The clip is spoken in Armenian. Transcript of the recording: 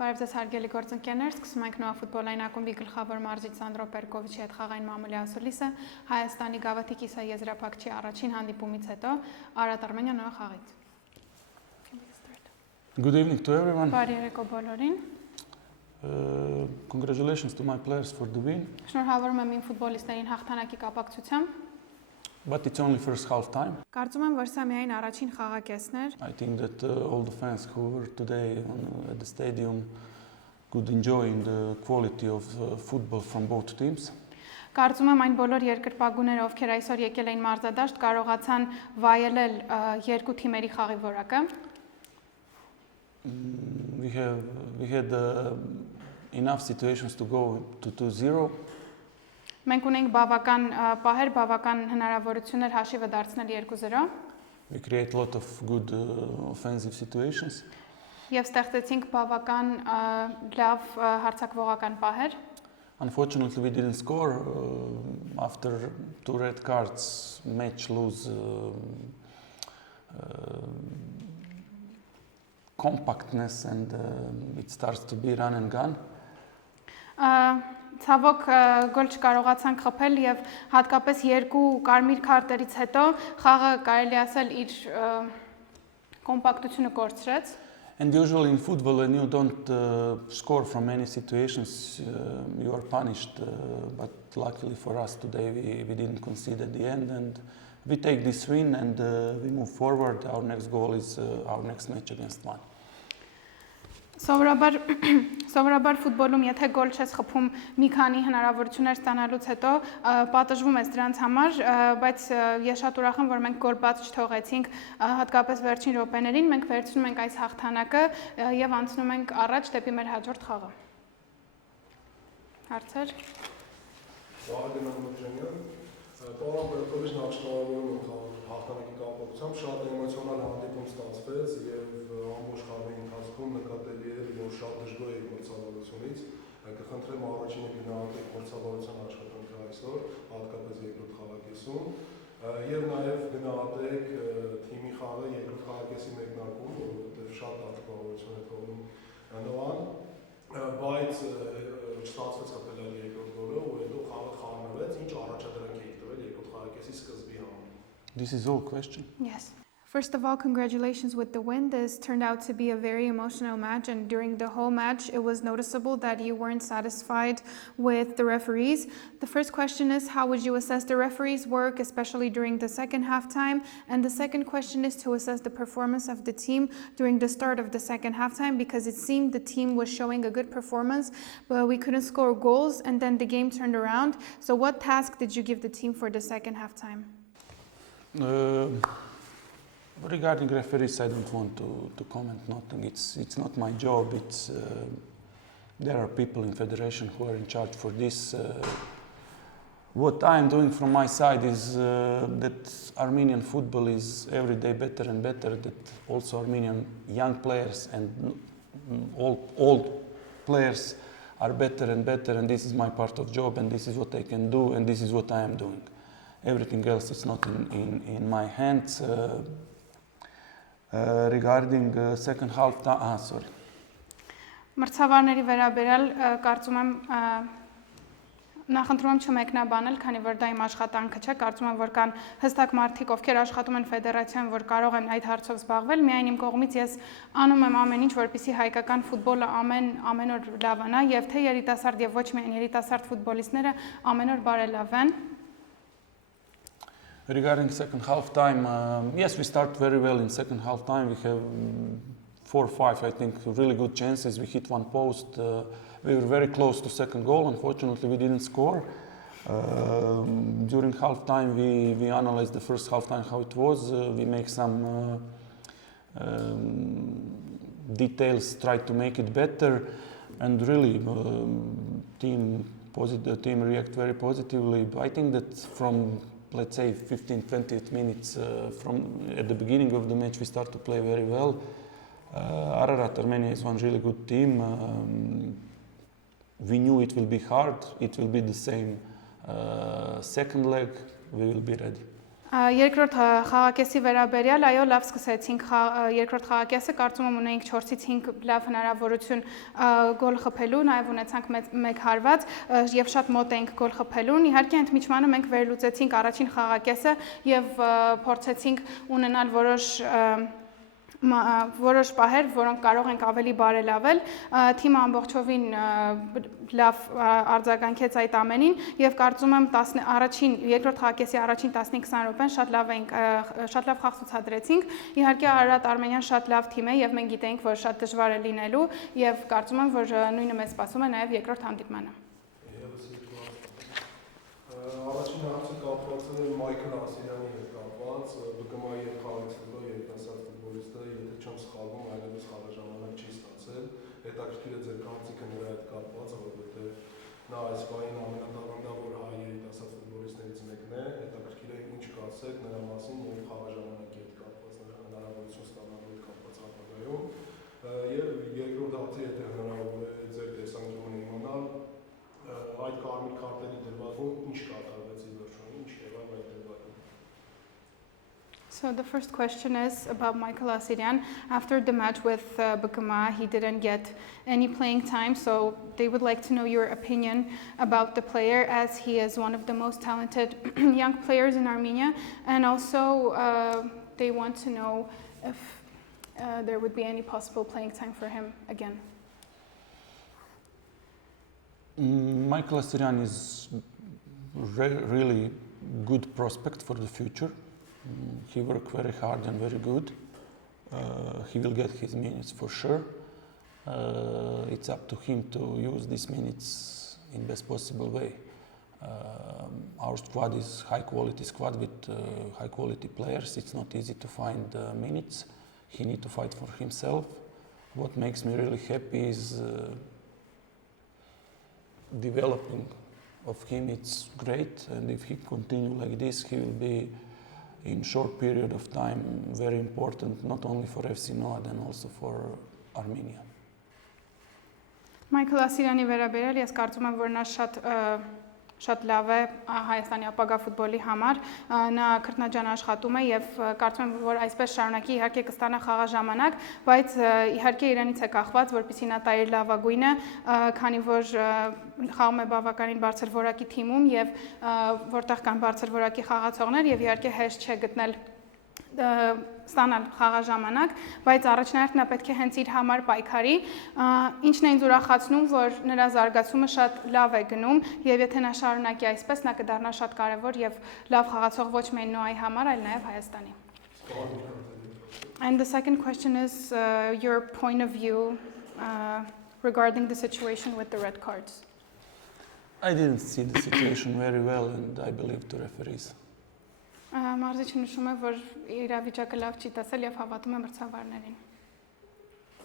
Բարև ձեզ հարգելի գործընկերներ, սկսում ենք նոա ֆուտբոլային ակումբի գլխավոր մարզիչ Սանդրո Պերկովիչի հետ խաղային մամուլի ասուլիսը Հայաստանի Գավաթի կիսա եզրափակչի առաջին հանդիպումից հետո Արադ Արմենիա նոա խաղից։ Good evening to everyone. Բարի երեկո բոլորին։ Congratulations to my players for the win. Շնորհավորում եմ իմ ֆուտբոլիստներին հաղթանակի կապակցությամբ։ But it's only first half time. Կարծում եմ, որ սա միայն առաջին խաղակեսն էր։ I think that all the fans who were today at the stadium could enjoy the quality of football from both teams. Կարծում եմ այն բոլոր երկրպագուները, ովքեր այսօր եկել էին մարզադաշտ, կարողացան վայելել երկու թիմերի խաղի որակը։ We had enough situations to go to 2-0. Մենք ունենք բավական պահեր, բավական հնարավորություններ հաշիվը դարձնել 2-0։ We create a lot of good offensive situations. Եվ ստեղծեցինք բավական լավ հարձակվողական պահեր։ Unfortunately, we didn't score after 2 red cards. Match lose compactness and it starts to be run and gun. Ցավոք գոլ չկարողացանք խփել եւ հատկապես երկու կարմիր քարտերից հետո խաղը կարելի ասել իր կոմպակտությունը կորցրեց։ And usually in football when you don't score from any situations you are punished but luckily for us today we didn't concede at the end and we take this win and we move forward. Our next goal is our next match against Man. Սովորաբար ֆուտբոլում եթե գոլ չես խփում մի քանի հնարավորություններ ստանալուց հետո պատժվում ես դրանց համար, բայց ես շատ ուրախ եմ, որ մենք գոլ բաց չթողեցինք, հատկապես վերջին րոպեներին մենք վերցնում ենք այս հաղթանակը եւ անցնում ենք առաջ դեպի մեր հաջորդ խաղը։ Հարցեր։ Պարոն Պերկովիչ, նախ շնորհավորում եմ հաղթանակի կապակցությամբ, շատ էմոցիոնալ հանդիպում ստացվեց եւ ամբողջ խաղի ընթացքում նկատելի էր, որ շատ դժգոհ եք մրցավարությունից, կխնդրեմ առաջինը գնահատեք մրցավարության աշխատանքը այսօր, հատկապես երկրորդ խաղակեսում, եւ նաեւ գնահատեք թիմի խաղը երկրորդ խաղակեսի մեկնարկում, որովհետեւ շատ արտահայտություն է թողնում նոան, բայց չստացվեց խփել այլ երկրորդ գոլը, ու հետո խաղը խառնվեց, ինչ առաջադրանք եք տվել երկրորդ խաղակեսի սկզբի համար։ This is all question. Yes. First of all, congratulations with the win. This turned out to be a very emotional match, and during the whole match, it was noticeable that you weren't satisfied with the referees. The first question is, how would you assess the referees' work, especially during the second halftime? And the second question is to assess the performance of the team during the start of the second halftime, because it seemed the team was showing a good performance, but we couldn't score goals, and then the game turned around. So what task did you give the team for the second halftime? Regarding referees, I don't want to comment nothing. It's not my job. There are people in federation who are in charge for this. What I am doing from my side is that Armenian football is every day better and better. That also Armenian young players and old players are better and better. And this is my part of job, and this is what I can do, and this is what I am doing. Everything else is not in my hands. Regarding second half sorry. Մրցավարների վերաբերյալ կարծում եմ նախընտրում եմ չմեկնաբանել, քանի որ դա իմ աշխատանքը չէ, կարծում եմ որ կան հստակ մարդիկ, ովքեր աշխատում են ֆեդերացիայում, որ կարող են այդ հարցով զբաղվել, միայն իմ կողմից ես անում եմ ամեն ինչ, որպեսզի հայկական ֆուտբոլը ամեն օր լավանա, եւ թե երիտասարդ եւ ոչ միայն երիտասարդ ֆուտբոլիստները ամեն օր բարելավեն։ Regarding second half time, yes, we start very well in second half time. We have 4 or 5, I think, really good chances. We hit one post. We were very close to second goal. Unfortunately, we didn't score. During half time, we analyzed the first half time how it was. We make some details, try to make it better, and really, the team react very positively. I think that from let's say 15-20 minutes from at the beginning of the match we start to play very well. Ararat Armenia is one really good team. We knew it will be hard. It will be the same second leg. We will be ready. Երկրորդ խաղակեսի վերաբերյալ, այո, լավ սկսեցինք երկրորդ խաղակեսը, կարծում եմ ունեինք 4-ից 5 լավ հնարավորություն գոլ խփելու, նաև ունեցանք մեկ հարված եւ շատ մոտ էինք գոլ խփելուն։ Իհարկե ընդմիջմանը մենք վերլուծեցինք առաջին խաղակեսը եւ փորձեցինք ունենալ որոշ պահեր, որոնք կարող ենք ավելի բարելավել, թիմը ամբողջովին լավ արձագանքեց այդ ամենին եւ կարծում եմ երկրորդ խաղակեսի առաջին 15-20 րոպեն շատ լավ խաղ ցուցադրեցինք։ Իհարկե Արարատ Արմենիան շատ լավ թիմ է եւ մենք գիտենք, որ շատ դժվար է լինելու եւ կարծում եմ, որ նույնը մեզ սպասում է նաեւ երկրորդ հանդիպմանը։ Առաջին հարցը կապված է Մայքլ Ասիրյանի հետ կապված, ԲԿՄ-ի եւ Խաղաղի երիտասարդ ֆուտբոլիստը, եթե չեմ սխալվում, այլևս խաղաժամանակ չի ստացել։ Հետաքրքիր է ձեր կարծիքը նրա հետ կապված, որովհետեւ նա այս պահին ամենատաղանդավոր հայ երիտասարդ ֆուտբոլիստներից մեկն է։ Հետաքրքիր է ինչ կասեք նրա մասին եւ խաղաժամանակի հետ կապված, նրա հնարավորություն ստանալու հետ կապված ապագայում։ Եվ երկրորդ հարցը, եթե հնարավոր է ձեր տեսանկյունը իմանալ, այդ կարմիր քարտերի դրվագում ինչ կատարվեց ի վերջո, ինչ եղավ այդ դրվագում։ So the first question is about Michael Asiryan. After the match with BKMA, he didn't get any playing time, so they would like to know your opinion about the player, as he is one of the most talented young players in Armenia, and also they want to know if there would be any possible playing time for him again. Michael Asiryan is really good prospect for the future. He worked very hard and very good. He will get his minutes for sure. It's up to him to use these minutes in best possible way. Our squad is high quality squad with high quality players. It's not easy to find minutes. He needs to fight for himself. What makes me really happy is developing of him. It's great, and if he continue like this, he will be in short period of time very important, not only for FC Noad and also for Armenia. Michael Asirյանի վերաբերյալ ես կարծում եմ, որ նա շատ լավ է Հայաստանի ապագա ֆուտբոլի համար, նա քրտնաջան աշխատում է եւ կարծում եմ, որ այսպես շարունակի, իհարկե կստանա խաղաժամանակ, բայց իհարկե իրանից է կախված, որպեսզի նա տա իր լավագույնը, քանի որ խաղում է բավականին բարձր որակի թիմում եւ որտեղ կան բարձր որակի խաղացողներ եւ իհարկե հեշտ չէ գտնել ստանալ խաղաժամանակ, բայց առաջնահերթ նա պետք է հենց իր համար պայքարի, ինչն է ինձ ուրախացնում, որ նրա զարգացումը շատ լավ է գնում եւ եթե նա շարունակի այսպես, նա կդառնա շատ կարեւոր եւ լավ խաղացող ոչ միայն Նոայի համար, այլ նաեւ Հայաստանի։ And the second question is your point of view regarding the situation with the red cards. I didn't see the situation very well, and I believe the referees. Մարզիչը նշում է, որ իրավիճակը լավ չի տեսել եւ հավատում է մրցավարներին։